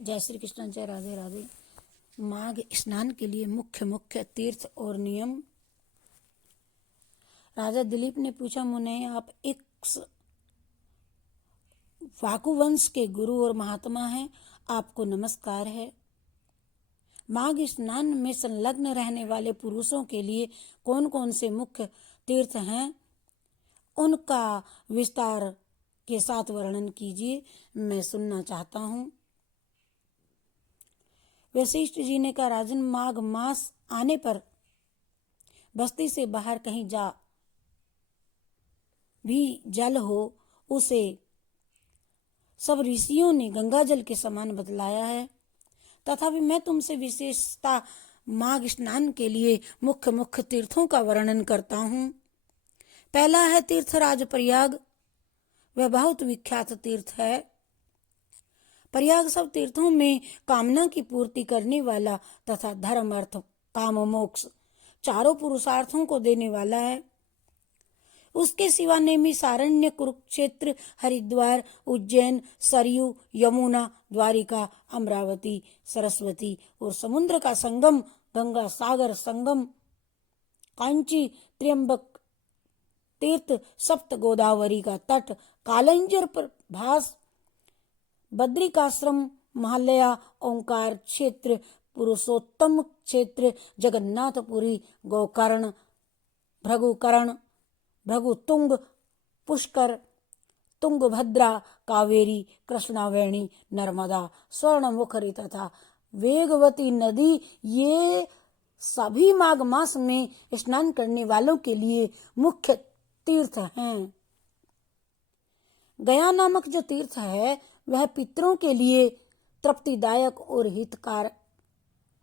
जय श्री कृष्ण, जय राधे राधे। माघ स्नान के लिए मुख्य तीर्थ और नियम। राजा दिलीप ने पूछा, मुने आप इक्ष वाकुवंश के गुरु और महात्मा हैं, आपको नमस्कार है। माघ स्नान में संलग्न रहने वाले पुरुषों के लिए कौन कौन से मुख्य तीर्थ हैं, उनका विस्तार के साथ वर्णन कीजिए, मैं सुनना चाहता हूँ। वशिष्ठ जी ने कहा, राजन, माघ मास आने पर बस्ती से बाहर कहीं जा भी जल हो, उसे सब ऋषियों ने गंगा जल के समान बतलाया है। तथापि मैं तुमसे विशेषता माघ स्नान के लिए मुख्य तीर्थों का वर्णन करता हूँ। पहला है तीर्थराज प्रयाग। वह बहुत विख्यात तीर्थ है। प्रयाग सब तीर्थों में कामना की पूर्ति करने वाला तथा धर्म, अर्थ, काम, मोक्ष चारों पुरुषार्थों को देने वाला है। उसके सिवा नैमिषारण्य, कुरुक्षेत्र, हरिद्वार, उज्जैन, सरयू, यमुना, द्वारिका, अमरावती, सरस्वती और समुद्र का संगम, गंगा सागर संगम, कांची, त्र्यंबक तीर्थ, सप्त गोदावरी का तट, कालंजर प्रभास, बद्रिकाश्रम, महालया, ओंकार क्षेत्र, पुरुषोत्तम क्षेत्र, जगन्नाथपुरी, गोकर्ण, भृगुकर्ण, भृगुतुंग, पुष्कर, तुंगभद्रा, कावेरी, कृष्णावेणी, नर्मदा, स्वर्णमुखरी तथा वेगवती नदी, ये सभी माघ मास में स्नान करने वालों के लिए मुख्य तीर्थ हैं। गया नामक जो तीर्थ है वह पितरों के लिए तृप्तिदायक और हितकार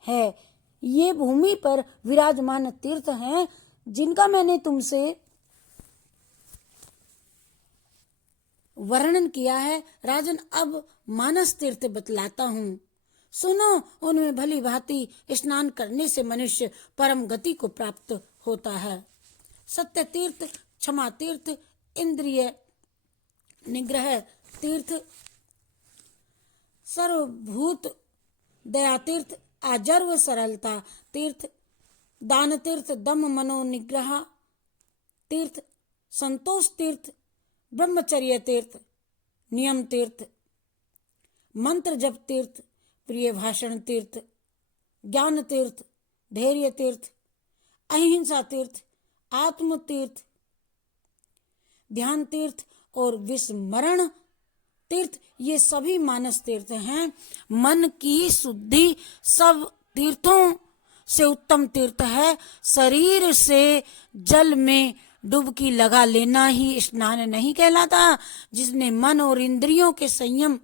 है। ये भूमि पर विराजमान तीर्थ हैं जिनका मैंने तुमसे वर्णन किया है। राजन, अब मानस तीर्थ बतलाता हूँ, सुनो। उनमें भली भांति स्नान करने से मनुष्य परम गति को प्राप्त होता है। सत्य तीर्थ, क्षमा तीर्थ, इंद्रिय निग्रह तीर्थ, सर्वभूत दया तीर्थ, आजर्व सरलता तीर्थ, दान तीर्थ, दम मनो निग्रह तीर्थ, संतोष तीर्थ, ब्रह्मचर्य तीर्थ, नियम तीर्थ, मंत्र जप तीर्थ, प्रिय भाषण तीर्थ, ज्ञान तीर्थ, धैर्य तीर्थ, अहिंसा तीर्थ, आत्म तीर्थ, ध्यान तीर्थ और विस्मरण तीर्थ, ये सभी मानस तीर्थ हैं। मन की शुद्धि सब तीर्थों से उत्तम तीर्थ है। शरीर से जल में डुबकी लगा लेना ही स्नान नहीं कहलाता। जिसने मन और इंद्रियों के संयम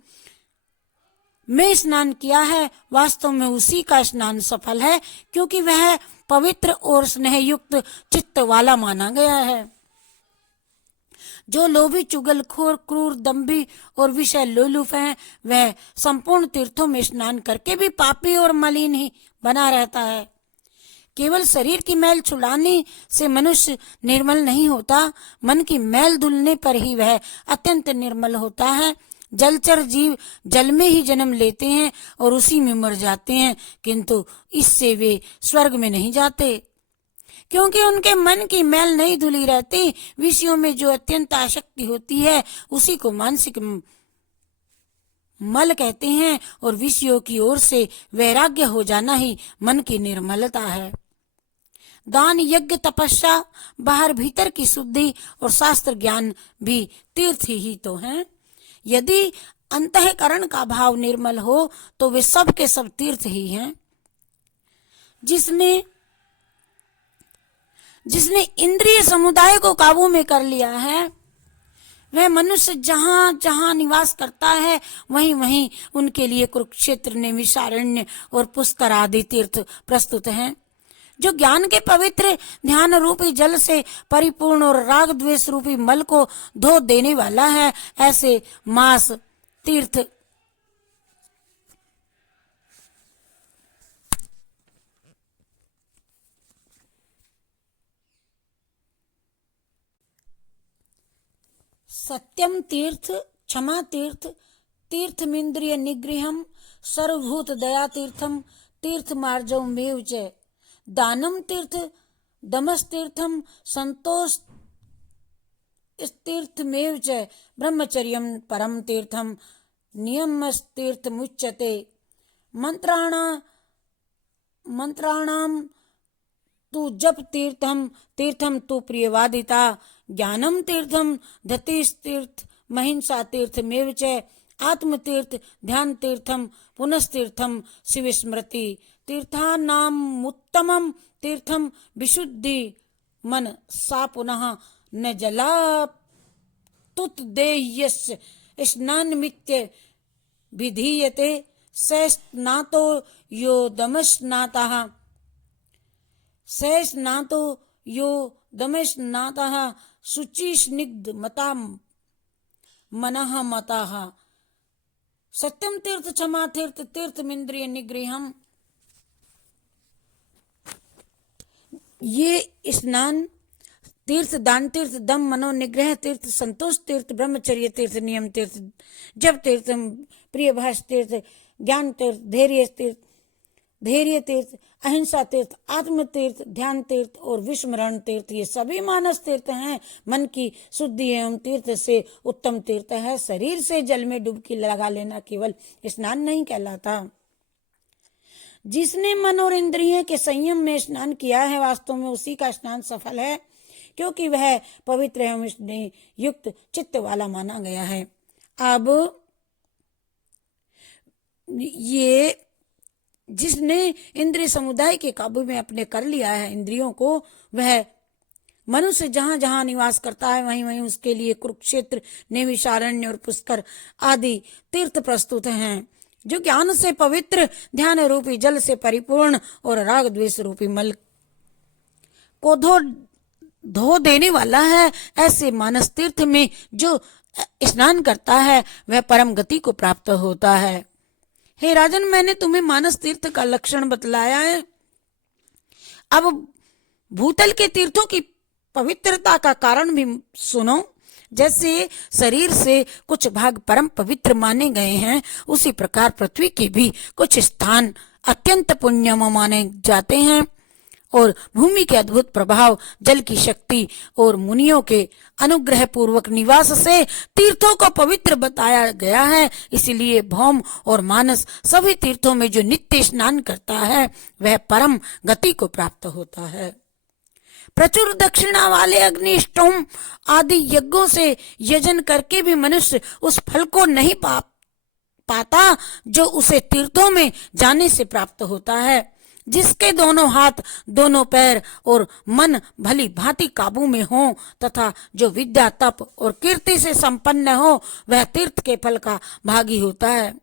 में स्नान किया है, वास्तव में उसी का स्नान सफल है, क्योंकि वह पवित्र और स्नेहयुक्त चित्त वाला माना गया है। जो लोभी, चुगलखोर, क्रूर, दंभी और विषय लोलुप हैं, वह संपूर्ण तीर्थों में स्नान करके भी पापी और मलिन ही बना रहता है। केवल शरीर की मैल छुड़ाने से मनुष्य निर्मल नहीं होता, मन की मैल धुलने पर ही वह अत्यंत निर्मल होता है। जलचर जीव जल में ही जन्म लेते हैं और उसी में मर जाते हैं, किंतु इससे वे स्वर्ग में नहीं जाते, क्योंकि उनके मन की मैल नहीं धुली रहती। विषयों में जो अत्यंत आसक्ति होती है उसी को मानसिक मल कहते हैं, और विषयों की ओर से वैराग्य हो जाना ही मन की निर्मलता है। दान, यज्ञ, तपस्या, बाहर भीतर की शुद्धि और शास्त्र ज्ञान भी तीर्थ ही तो हैं। यदि अंतःकरण का भाव निर्मल हो तो वे सब के सब तीर्थ ही हैं। जिसने इंद्रिय समुदाय को काबू में कर लिया है, वह मनुष्य जहाँ जहाँ निवास करता है वहीं वहीं उनके लिए कुरुक्षेत्र, नैमिषारण्य और पुष्कर आदि तीर्थ प्रस्तुत हैं। जो ज्ञान के पवित्र ध्यान रूपी जल से परिपूर्ण और राग द्वेष रूपी मल को धो देने वाला है, ऐसे मास तीर्थ सत्यम तीर्थ, क्षमा तीर्थ, तीर्थमिंद्रिय निग्रहम, सर्वभूत दया तीर्थम तीर्थ मार्जवमेव च दानम तीर्थ दमस्तीर्थम संतोष तीर्थमेव च ब्रह्मचर्यम परम तीर्थम नियमस्तीर्थमुच्यते मंत्राणाम तु जप तीर्थम तीर्थम तु प्रियवादिता ज्ञानम तीर्थम धतीस्तीर्थ महिंसा तीर्थमेव च आत्मतीर्थ ध्यान तीर्थम पुनस्तीर्थम शिवस्मृति तीर्थानामुत्तमं तीर्थम विशुद्धि मन सा पुनः न जला तुतदेह्यस्य स्नानमित्य विधीयते सैस्नातो यो दमस्नातः सैस्नातो यो दमस्नातः शुचिस्निग्ध मता मनः मतः सत्यम तीर्थ क्षमा तीर्थ तीर्थमिंद्रिय निग्रहम। ये स्नान तीर्थ दान तीर्थ दम मनो निग्रह तीर्थ संतोष तीर्थ ब्रह्मचर्य तीर्थ नियम तीर्थ जप तीर्थ प्रिय भाष तीर्थ ज्ञान तीर्थ धैर्य तीर्थ अहिंसा तीर्थ आत्म तीर्थ ध्यान तीर्थ और विस्मरण तीर्थ ये सभी मानस तीर्थ हैं। मन की शुद्धि एवं तीर्थ से उत्तम तीर्थ है। शरीर से जल में डुबकी लगा लेना केवल स्नान नहीं कहलाता। जिसने मन और इंद्रियों के संयम में स्नान किया है वास्तव में उसी का स्नान सफल है, क्योंकि वह पवित्र एवं स्नेह युक्त चित्त वाला माना गया है। अब ये जिसने इंद्रिय समुदाय के काबू में अपने कर लिया है इंद्रियों को, वह मनुष्य जहाँ जहाँ निवास करता है वहीं वहीं उसके लिए कुरुक्षेत्र नैमिषारण्य और पुष्कर आदि तीर्थ प्रस्तुत हैं, जो ज्ञान से पवित्र ध्यान रूपी जल से परिपूर्ण और राग द्वेष रूपी मल को धो देने वाला है। ऐसे मानस तीर्थ में जो स्नान करता है वह परम गति को प्राप्त होता है। हे राजन, मैंने तुम्हें मानस तीर्थ का लक्षण बतलाया है। अब भूतल के तीर्थों की पवित्रता का कारण भी सुनो। जैसे शरीर से कुछ भाग परम पवित्र माने गए हैं, उसी प्रकार पृथ्वी के भी कुछ स्थान अत्यंत पुण्यम माने जाते हैं और भूमि के अद्भुत प्रभाव, जल की शक्ति और मुनियों के अनुग्रह पूर्वक निवास से तीर्थों को पवित्र बताया गया है। इसलिए भौम और मानस सभी तीर्थों में जो नित्य स्नान करता है वह परम गति को प्राप्त होता है। प्रचुर दक्षिणा वाले अग्निष्टोम आदि यज्ञों से यजन करके भी मनुष्य उस फल को नहीं पाता जो उसे तीर्थों में जाने से प्राप्त होता है। जिसके दोनों हाथ, दोनों पैर और मन भली भांति काबू में हो तथा जो विद्या, तप और कीर्ति से संपन्न हो, वह तीर्थ के फल का भागी होता है।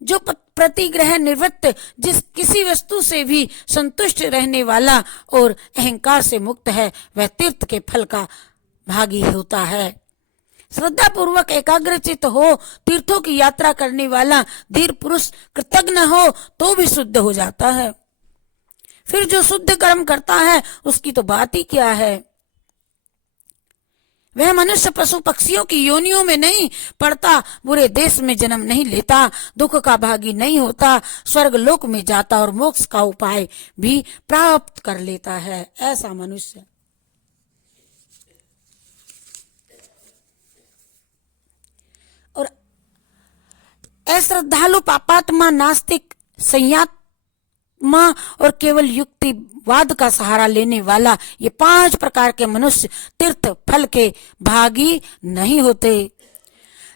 जो प्रतिग्रह निवृत्त, जिस किसी वस्तु से भी संतुष्ट रहने वाला और अहंकार से मुक्त है, वह तीर्थ के फल का भागी होता है। श्रद्धा पूर्वक एकाग्रचित हो तीर्थों की यात्रा करने वाला धीर पुरुष कृतज्ञ हो तो भी शुद्ध हो जाता है। फिर जो शुद्ध कर्म करता है उसकी तो बात ही क्या है। वह मनुष्य पशु पक्षियों की योनियों में नहीं पड़ता, बुरे देश में जन्म नहीं लेता, दुख का भागी नहीं होता, स्वर्ग लोक में जाता और मोक्ष का उपाय भी प्राप्त कर लेता है। ऐसा मनुष्य और अश्रद्धालु, पापात्मा, नास्तिक, संयतात्मा और केवल युक्तिवाद का सहारा लेने वाला, ये 5 प्रकार के मनुष्य तीर्थ फल के भागी नहीं होते।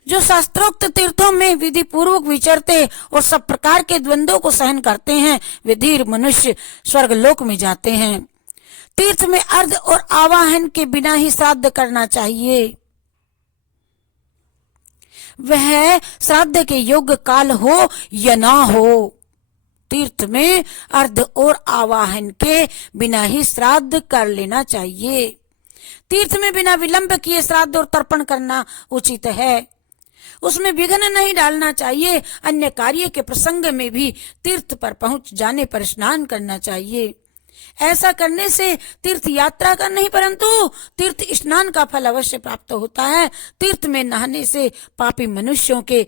जो शास्त्रोक्त तीर्थों में विधि पूर्वक विचरते और सब प्रकार के द्वंद्वों को सहन करते हैं, वे धीर मनुष्य स्वर्ग लोक में जाते हैं। तीर्थ में अर्घ और आवाहन के बिना ही श्राद्ध करना चाहिए। वह श्राद्ध के योग्य काल हो या ना हो, तीर्थ में अर्घ और आवाहन के बिना ही श्राद्ध कर लेना चाहिए। तीर्थ में बिना विलंब किए श्राद्ध और तर्पण करना उचित है। उसमें विघ्न नहीं डालना चाहिए। अन्य कार्य के प्रसंग में भी तीर्थ पर पहुंच जाने पर स्नान करना चाहिए। ऐसा करने से तीर्थ यात्रा का नहीं परंतु तीर्थ स्नान का फल अवश्य प्राप्त होता है। तीर्थ में नहाने से पापी मनुष्यों के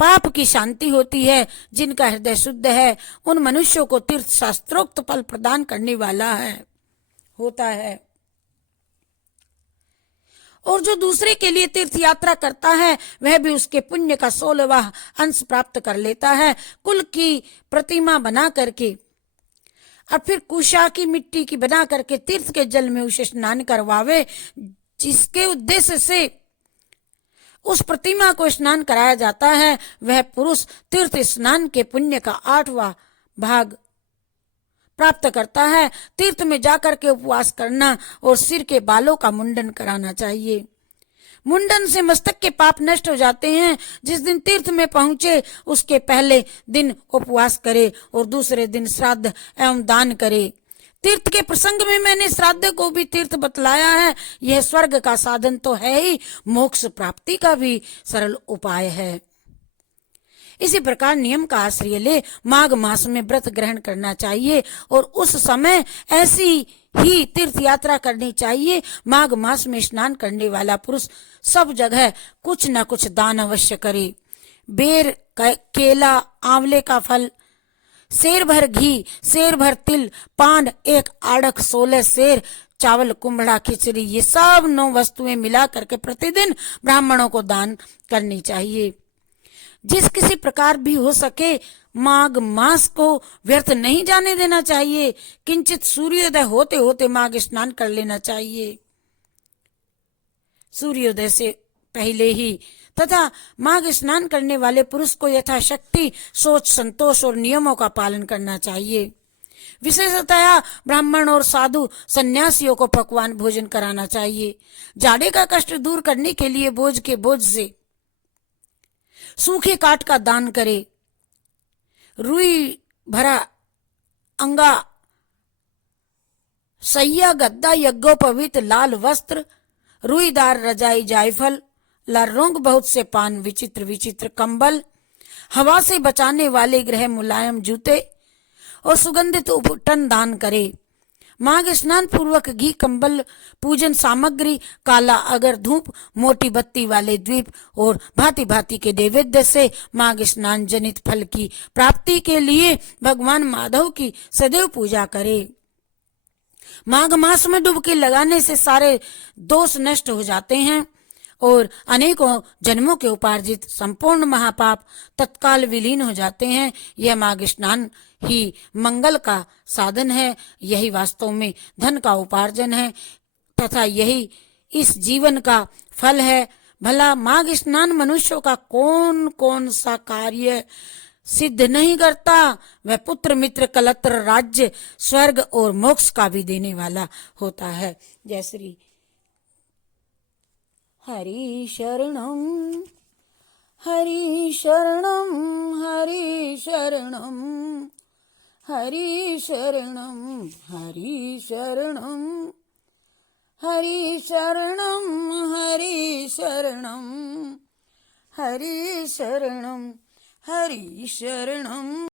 पाप की शांति होती है। जिनका हृदय शुद्ध है उन मनुष्यों को तीर्थ शास्त्रोक्त फल प्रदान करने वाला होता है। और जो दूसरे के लिए तीर्थ यात्रा करता है वह भी उसके पुण्य का 16वां अंश प्राप्त कर लेता है। कुल की प्रतिमा बना करके और फिर कुशा की मिट्टी की बना करके तीर्थ के जल में उसे स्नान करवावे, जिसके उद्देश्य से उस प्रतिमा को स्नान कराया जाता है, वह पुरुष तीर्थ स्नान के पुण्य का 8वां भाग प्राप्त करता है। तीर्थ में जाकर के उपवास करना और सिर के बालों का मुंडन कराना चाहिए। मुंडन से मस्तक के पाप नष्ट हो जाते हैं। जिस दिन तीर्थ में पहुंचे उसके पहले दिन उपवास करे और दूसरे दिन श्राद्ध एवं दान करे। तीर्थ के प्रसंग में मैंने श्राद्ध को भी तीर्थ बतलाया है। यह स्वर्ग का साधन तो है ही, मोक्ष प्राप्ति का भी सरल उपाय है। इसी प्रकार नियम का आश्रय ले माघ मास में व्रत ग्रहण करना चाहिए और उस समय ऐसी ही तीर्थ यात्रा करनी चाहिए। माघ मास में स्नान करने वाला पुरुष सब जगह कुछ न कुछ दान अवश्य करे। बेर, केला, आंवले का फल, शेर भर घी, शेर भर तिल, पान, 1 आड़क, 16 शेर, चावल, कुम्भड़ा, खिचड़ी, ये सब 9 वस्तुएं मिला करके प्रतिदिन ब्राह्मणों को दान करनी चाहिए। जिस किसी प्रकार भी हो सके माघ मास को व्यर्थ नहीं जाने देना चाहिए। किंचित सूर्योदय होते होते माघ स्नान कर लेना चाहिए, सूर्योदय से पहले ही। तथा माघ स्नान करने वाले पुरुष को यथाशक्ति सोच, संतोष और नियमों का पालन करना चाहिए। विशेषतया ब्राह्मण और साधु सन्यासियों को पकवान भोजन कराना चाहिए। जाड़े का कष्ट दूर करने के लिए बोझ के बोझ से सूखे काठ का दान करे। रुई भरा अंगा, सैया, गद्दा, यज्ञोपवीत, लाल वस्त्र, रुईदार रजाई, जायफल, लारोंग, बहुत से पान, विचित्र विचित्र कंबल, हवा से बचाने वाले गृह मुलायम जूते और सुगंधित उपटन दान करे। माघ स्नान पूर्वक घी, कंबल, पूजन सामग्री, काला अगर, धूप, मोटी बत्ती वाले द्वीप और भांति भांति के नैवेद्य से माघ स्नान जनित फल की प्राप्ति के लिए भगवान माधव की सदैव पूजा करे। माघ मास में डुबकी लगाने से सारे दोष नष्ट हो जाते हैं और अनेकों जन्मों के उपार्जित संपूर्ण महापाप तत्काल विलीन हो जाते हैं। यह माघ स्नान ही मंगल का साधन है, यही वास्तव में धन का उपार्जन है तथा यही इस जीवन का फल है। भला माघ स्नान मनुष्यों का कौन कौन सा कार्य सिद्ध नहीं करता, वह पुत्र, मित्र, कलत्र, राज्य, स्वर्ग और मोक्ष का भी देने वाला होता है। जय श्री हरि शरणम हरि शरणम हरि शरणम हरि शरणम हरि शरणम हरि शरणम हरि शरणम हरि शरणम हरि शरणम।